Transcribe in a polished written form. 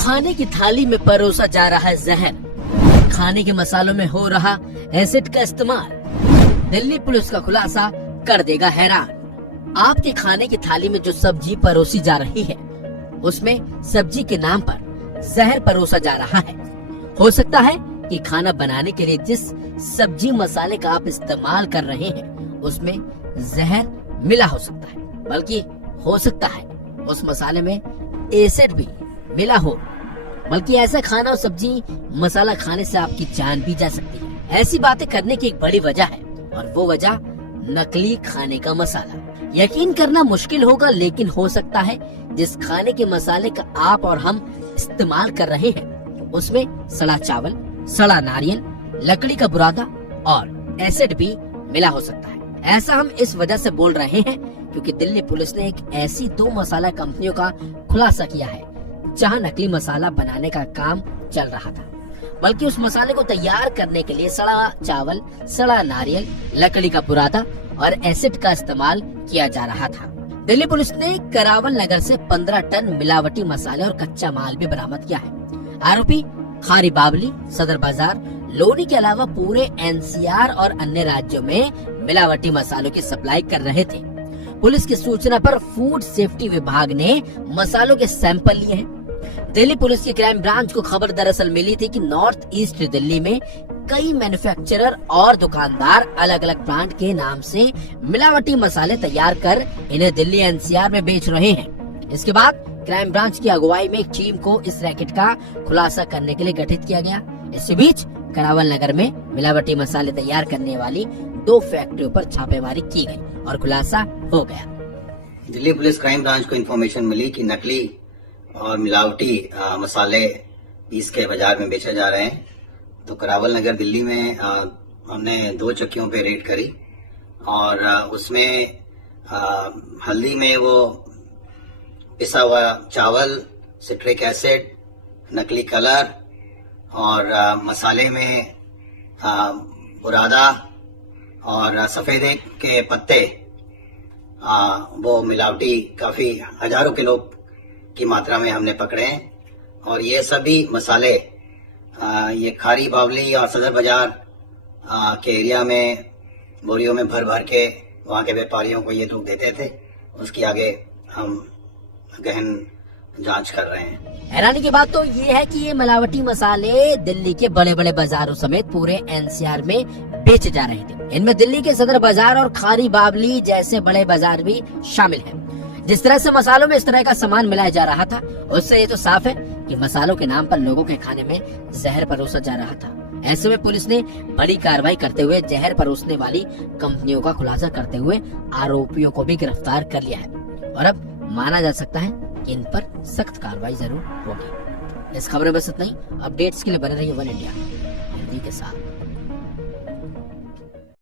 खाने की थाली में परोसा जा रहा है जहर, खाने के मसालों में हो रहा एसिड का इस्तेमाल। दिल्ली पुलिस का खुलासा कर देगा हैरान। आपके खाने की थाली में जो सब्जी परोसी जा रही है उसमें सब्जी के नाम पर जहर परोसा जा रहा है। हो सकता है कि खाना बनाने के लिए जिस सब्जी मसाले का आप इस्तेमाल कर रहे हैं उसमें जहर मिला हो सकता है, बल्कि हो सकता है उस मसाले में एसिड भी मिला हो। बल्कि ऐसा खाना और सब्जी मसाला खाने से आपकी जान भी जा सकती है। ऐसी बातें करने की एक बड़ी वजह है और वो वजह नकली खाने का मसाला। यकीन करना मुश्किल होगा, लेकिन हो सकता है जिस खाने के मसाले का आप और हम इस्तेमाल कर रहे हैं उसमें सड़ा चावल, सड़ा नारियल, लकड़ी का बुरादा और एसिड भी मिला हो सकता है। ऐसा हम इस वजह से बोल रहे हैं क्योंकि दिल्ली पुलिस ने एक ऐसी 2 मसाला कंपनियों का खुलासा किया है जहां नकली मसाला बनाने का काम चल रहा था। बल्कि उस मसाले को तैयार करने के लिए सड़ा चावल, सड़ा नारियल, लकड़ी का बुरादा और एसिड का इस्तेमाल किया जा रहा था। दिल्ली पुलिस ने करावल नगर से 15 टन मिलावटी मसाले और कच्चा माल भी बरामद किया है। आरोपी खारी बावली, सदर बाजार, लोनी के अलावा पूरे एनसीआर और अन्य राज्यों में मिलावटी मसालों की सप्लाई कर रहे थे। पुलिस की सूचना पर फूड सेफ्टी विभाग ने मसालों के सैंपल लिए हैं। दिल्ली पुलिस की क्राइम ब्रांच को खबर दरअसल मिली थी कि नॉर्थ ईस्ट दिल्ली में कई मैन्युफैक्चरर और दुकानदार अलग अलग ब्रांड के नाम से मिलावटी मसाले तैयार कर इन्हें दिल्ली एनसीआर में बेच रहे हैं। इसके बाद क्राइम ब्रांच की अगुवाई में एक टीम को इस रैकेट का खुलासा करने के लिए गठित किया गया। इसी बीच करावल नगर में मिलावटी मसाले तैयार करने वाली 2 फैक्ट्रियों पर छापेमारी की गई और खुलासा हो गया। दिल्ली पुलिस क्राइम ब्रांच को इन्फॉर्मेशन मिली कि नकली और मिलावटी मसाले पीस के बाजार में बेचे जा रहे हैं। तो करावल नगर दिल्ली में हमने 2 चक्कियों पे रेड करी और उसमें हल्दी में वो पिसा हुआ चावल, सिट्रिक एसिड, नकली कलर और मसाले में बुरादा और सफेदे के पत्ते, वो मिलावटी काफी हजारों किलो की मात्रा में हमने पकड़े हैं। और ये सभी मसाले ये खारी बावली और सदर बाजार के एरिया में बोरियों में भर भर के वहाँ के व्यापारियों को ये लोग देते थे। उसकी आगे हम गहन जांच कर रहे हैं। हैरानी की बात तो ये है कि ये मिलावटी मसाले दिल्ली के बड़े बड़े बाजारों समेत पूरे एनसीआर में बेचे जा रहे थे। इनमें दिल्ली के सदर बाजार और खारी बावली जैसे बड़े बाजार भी शामिल हैं। जिस तरह से मसालों में इस तरह का सामान मिलाया जा रहा था उससे ये तो साफ है कि मसालों के नाम पर लोगों के खाने में जहर परोसा जा रहा था। ऐसे में पुलिस ने बड़ी कार्रवाई करते हुए जहर परोसने वाली कंपनियों का खुलासा करते हुए आरोपियों को भी गिरफ्तार कर लिया है और अब माना जा सकता है कि इन पर सख्त कार्रवाई जरूर होगी। इस खबर में बस इतना ही। अपडेट्स के लिए बने रहिए वन इंडिया हिंदी के साथ।